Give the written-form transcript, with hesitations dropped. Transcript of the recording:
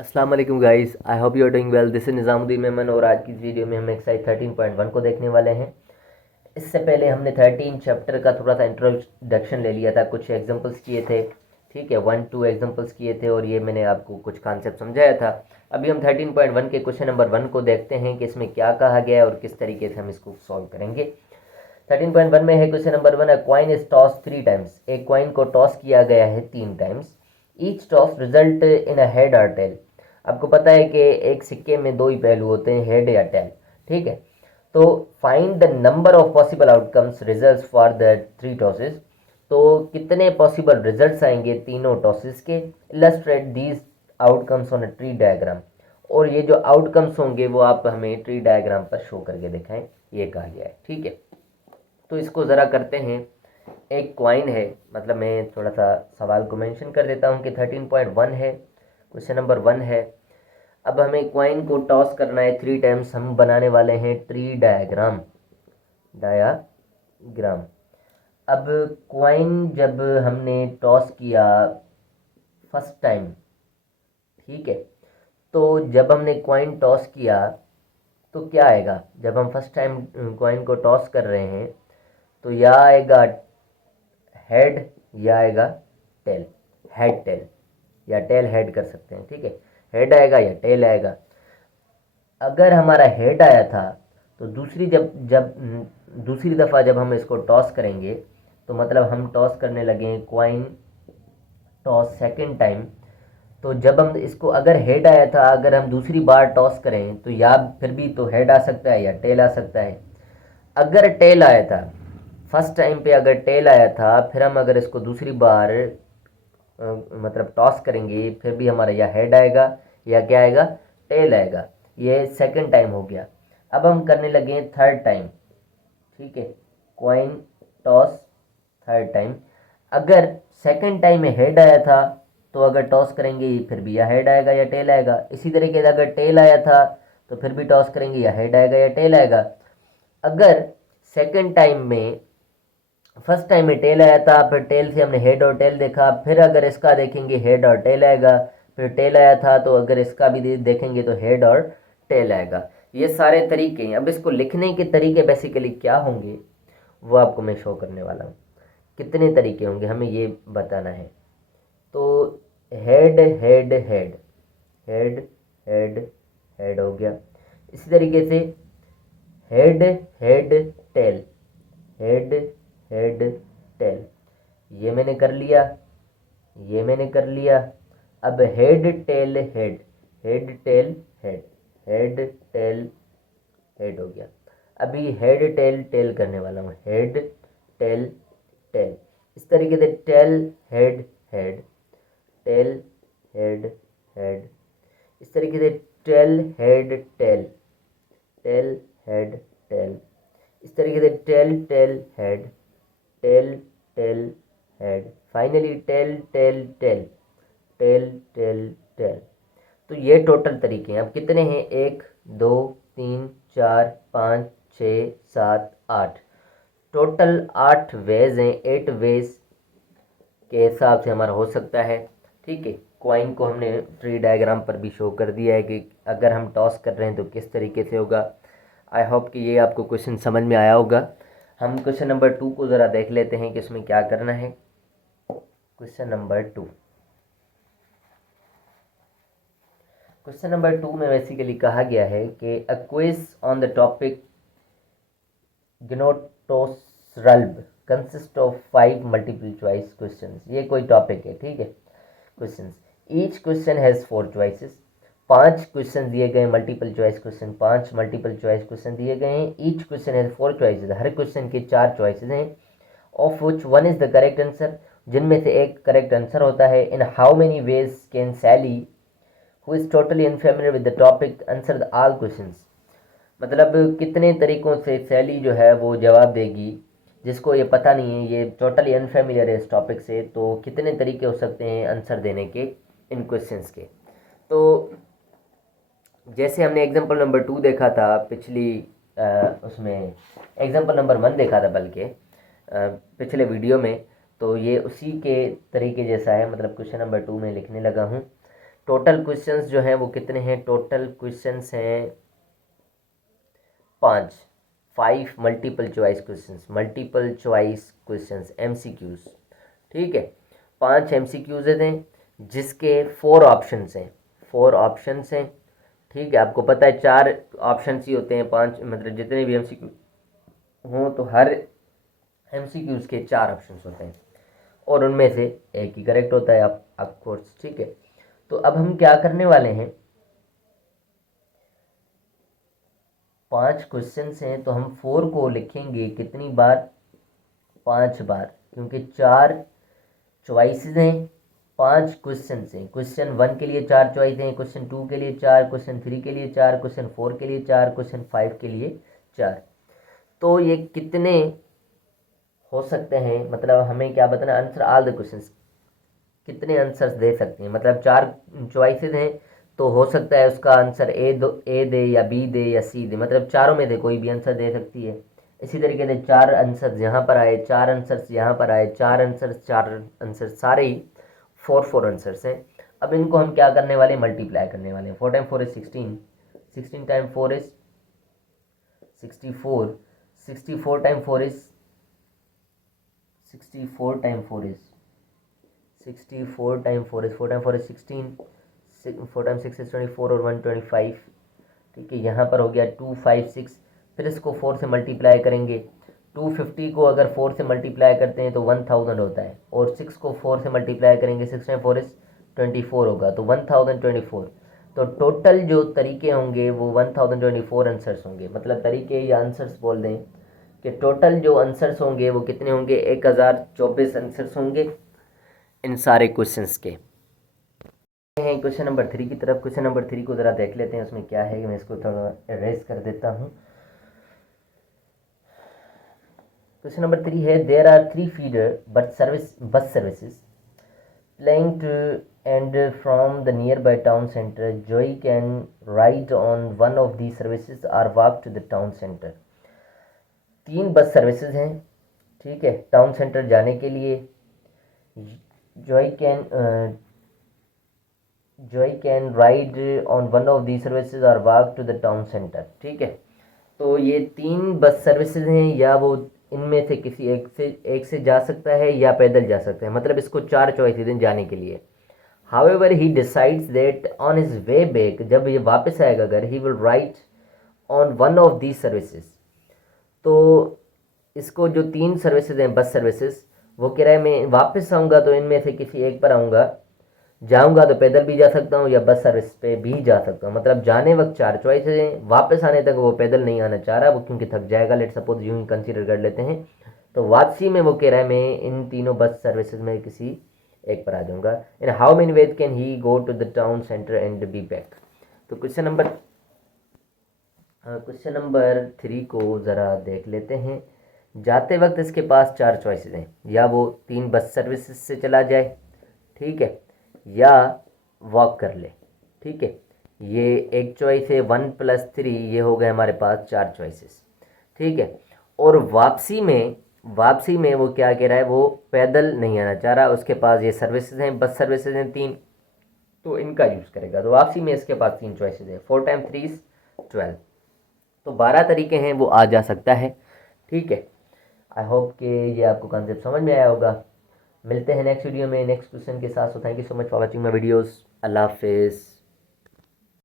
अस्सलाम वालेकुम guys, I hope you are doing well. This is Nizamuddin Memon और आज की इस वीडियो में हम एक्सरसाइज 13.1 को देखने वाले हैं। इससे पहले हमने 13 चैप्टर का थोड़ा सा इंट्रोडक्शन ले लिया था, कुछ एग्जांपल्स किए थे, ठीक है, 1-2 एग्जांपल्स किए थे और ये मैंने आपको कुछ कॉन्सेप्ट समझाया था। अभी हम 13.1 के क्वेश्चन नंबर 1 को देखते हैं कि इसमें क्या कहा गया है और किस तरीके से हम इसको सॉल्व करेंगे। 13.1 में है question number 1, a coin is toss 3 times. एक कॉइन को टॉस किया गया है 3 times. Each toss result in a head और टेल। आपको पता है कि एक सिक्के में दो ही पहलू होते हैं, हेड या टेल, ठीक है। तो find the number of possible outcomes results for the 3 tosses. तो कितने पॉसिबल रिजल्ट्स आएंगे तीनों टॉसेस के। Illustrate these outcomes on a tree diagram. और ये जो आउटकम्स होंगे वो आप हमें ट्री डायग्राम पर शो करके दिखाएं, ये कहा गया है, ठीक है। तो इसको ज़रा करते हैं। एक क्वाइन है, मतलब मैं थोड़ा सा सवाल को मेंशन कर देता हूँ कि 13.1 है, क्वेश्चन नंबर 1 है। अब हमें क्वाइन को टॉस करना है 3 टाइम्स। हम बनाने वाले हैं ट्री डायग्राम। डायाग्राम। अब क्वाइन जब हमने टॉस किया फर्स्ट टाइम, ठीक है, तो जब हमने क्वाइन टॉस किया तो क्या आएगा। जब हम फर्स्ट टाइम क्वाइन को टॉस कर रहे हैं तो या आएगा हेड या आएगा टेल। हेड टेल या टेल हेड कर सकते हैं, ठीक है। हेड आएगा या टेल आएगा। अगर हमारा हेड आया था तो दूसरी जब जब दूसरी दफ़ा जब हम इसको टॉस करेंगे तो मतलब हम टॉस करने लगे क्वाइन टॉस सेकंड टाइम। तो जब हम इसको, अगर हेड आया था, अगर हम दूसरी बार टॉस करें तो या फिर भी तो हेड आ सकता है या टेल आ सकता है। अगर टेल आया था फर्स्ट टाइम पे, अगर टेल आया था, फिर हम अगर इसको दूसरी बार मतलब टॉस करेंगे फिर भी हमारा या हेड आएगा या क्या आएगा, टेल आएगा। ये सेकंड टाइम हो गया। अब हम करने लगे थर्ड टाइम, ठीक है, क्वाइन टॉस थर्ड टाइम। अगर सेकंड टाइम में हेड आया था तो अगर टॉस करेंगे फिर भी या हेड आएगा या टेल आएगा। इसी तरीके से अगर टेल आया था तो फिर भी टॉस करेंगे या हेड आएगा या टेल आएगा। अगर सेकंड टाइम में, फर्स्ट टाइम में टेल आया था, फिर टेल से हमने हेड और टेल देखा, फिर अगर इसका देखेंगे हेड और टेल आएगा। फिर टेल आया था तो अगर इसका भी देखेंगे तो हेड और टेल आएगा। ये सारे तरीके हैं। अब इसको लिखने के तरीके बेसिकली क्या होंगे वो आपको मैं शो करने वाला हूँ। कितने तरीके होंगे हमें ये बताना है। तो head head head, head head head हो गया। इसी तरीके से head head tail, head head tell, ये मैंने कर लिया, ये मैंने कर लिया। अब head tail head, head tail head, head tail head हो गया। अभी हेड टेल टेल करने वाला हूँ, हेड टेल टेल। इस तरीके से tail head head, tail head head. इस तरीके से tail head tail, tail head tail. इस तरीके से tail tail head, tail tail head. Finally tail tail tail, tail tail tail. तो ये टोटल तरीके हैं। अब कितने हैं, 1 2 3 4 5 6 7 8। टोटल 8 वेज हैं। 8 वेज के हिसाब से हमारा हो सकता है, ठीक है। क्वाइन को हमने ट्री डायग्राम पर भी शो कर दिया है कि अगर हम टॉस कर रहे हैं तो किस तरीके से होगा। आई होप कि ये आपको क्वेश्चन समझ में आया होगा। हम क्वेश्चन नंबर 2 को ज़रा देख लेते हैं कि इसमें क्या करना है। क्वेश्चन नंबर 2, क्वेश्चन नंबर 2 में बेसिकली कहा गया है कि a quiz on the topic गिनोटोसरल्ब consist of 5 multiple choice questions. ये कोई टॉपिक है, ठीक है। Questions, each question has 4 choices. 5 question दिए गए, multiple choice question, 5 multiple choice question दिए गए हैं। ईच क्वेश्चन हैज़ 4 चॉइसेस, हर क्वेश्चन के 4 चॉइसेस हैं। Of which one is the correct answer, जिनमें से एक करेक्ट आंसर होता है। In how many ways can Sally who is totally unfamiliar with the topic answer all questions. मतलब कितने तरीक़ों से सैली जो है वो जवाब देगी, जिसको ये पता नहीं है, ये टोटली अनफेमिलियर है इस टॉपिक से, तो कितने तरीके हो सकते हैं आंसर देने के इन क्वेश्चंस के। तो जैसे हमने एग्जांपल नंबर 2 देखा था पिछली उसमें, एग्जांपल नंबर 1 देखा था बल्कि पिछले वीडियो में, तो ये उसी के तरीके जैसा है। मतलब क्वेश्चन नंबर 2 में लिखने लगा हूँ। टोटल क्वेश्चंस जो हैं वो कितने हैं, टोटल क्वेश्चंस हैं 5, 5 multiple choice questions, multiple choice questions MCQs, ठीक है। 5 MCQs हैं जिसके 4 ऑप्शंस हैं, 4 ऑप्शंस हैं, ठीक है। आपको पता है 4 ऑप्शंस ही होते हैं, 5 मतलब जितने भी MCQ हों तो हर MCQs के 4 ऑप्शंस होते हैं और उनमें से एक ही करेक्ट होता है, आप ऑफ कोर्स, ठीक है। तो अब हम क्या करने वाले हैं, 5 क्वेश्चंस हैं तो हम 4 को लिखेंगे कितनी बार, 5 बार, क्योंकि 4 चॉइसेस हैं, 5 क्वेश्चन हैं। क्वेश्चन 1 के लिए 4 चॉइस हैं, क्वेश्चन 2 के लिए 4, क्वेश्चन 3 के लिए 4, क्वेश्चन 4 के लिए 4, क्वेश्चन 5 के लिए 4। तो ये कितने हो सकते हैं, मतलब हमें क्या बताना, आंसर ऑल द क्वेश्चंस, कितने आंसर्स दे सकते हैं, मतलब 4 चॉइसेस हैं तो हो सकता है उसका आंसर ए दे या बी दे या सी दे, मतलब चारों में से कोई भी आंसर दे सकती है। इसी तरीके से 4 आंसर्स यहाँ पर आए, 4 आंसर्स यहाँ पर आए, 4 आंसर्स, 4 आंसर्स, सारे ही 4 आंसर्स हैं। अब इनको हम क्या करने वाले, मल्टीप्लाई करने वाले हैं। 4 time 4 is 16, 16 time 4 is 64, 64 time 4 is 64 time 4 is 64 time 4 is 4 time 4 is 16, 4 time 6 is 24 और 125, ठीक है। यहाँ पर हो गया 256, फिर इसको 4 से मल्टीप्लाई करेंगे। 250 को अगर 4 से मल्टीप्लाई करते हैं तो 1000 होता है, और 6 को 4 से मल्टीप्लाई करेंगे, 6 टाइम 4 इज 24 होगा, तो 1024। तो टोटल जो तरीके होंगे वो 1024 आंसर्स होंगे, मतलब तरीके या आंसर्स बोल दें कि टोटल जो आंसर्स होंगे वो कितने होंगे, 1024 आंसर्स होंगे इन सारे क्वेश्चंस के। हैं क्वेश्चन नंबर 3 की तरफ। क्वेश्चन नंबर 3 को ज़रा देख लेते हैं, उसमें क्या है, मैं इसको थोड़ा एरेज कर देता हूँ। क्वेश्चन नंबर 3 है, there are 3 feeder bus services playing to and from the nearby town centre. Joy can ride on one of the services or walk to the town centre. 3 bus services हैं, ठीक है, town centre जाने के लिए। Joy can ride on one of the services और walk to the town centre, ठीक है। तो ये 3 बस सर्विसेज हैं, या वो इनमें से किसी एक से जा सकता है या पैदल जा सकता है, मतलब इसको 4 चॉइसेस हैं जाने के लिए। However he decides that on his way back, जब ये वापस आएगा अगर, he will ride on one of the services. तो इसको जो 3 सर्विसेज हैं बस सर्विसेज, वो कह रहा है मैं वापस आऊँगा तो इनमें से किसी एक पर आऊँगा, जाऊंगा तो पैदल भी जा सकता हूँ या बस सर्विस पे भी जा सकता हूँ। मतलब जाने वक्त 4 चॉइसेस हैं, वापस आने तक वो पैदल नहीं आना चाह रहा, वो क्योंकि थक जाएगा, लेट सपोज यूं ही कंसीडर कर लेते हैं। तो वापसी में वो कह रहा है मैं इन तीनों बस सर्विसेज में किसी एक पर आ जाऊँगा। In how many ways can he go to the town centre and be back. तो क्वेश्चन नंबर 3 को ज़रा देख लेते हैं। जाते वक्त इसके पास 4 चॉइसेस हैं, या वो 3 बस सर्विसेज से चला जाए, ठीक है, या वॉक कर ले, ठीक है। ये एक चॉइस है, 1 + 3, ये हो गए हमारे पास 4 चॉइसेस, ठीक है। और वापसी में वो क्या कह रहा है, वो पैदल नहीं आना चाह रहा, उसके पास ये सर्विसेज हैं, बस सर्विसेज हैं 3, तो इनका यूज़ करेगा। तो वापसी में इसके पास 3 चॉइसेस हैं, 4 टाइम 3 इज 12, तो 12 तरीके हैं, वो आ जा सकता है, ठीक है। आई होप कि ये आपको कॉन्सेप्ट समझ में आया होगा। मिलते हैं नेक्स्ट वीडियो में नेक्स्ट क्वेश्चन के साथ। So thank you so much for watching my videos. Allah हाफिज़।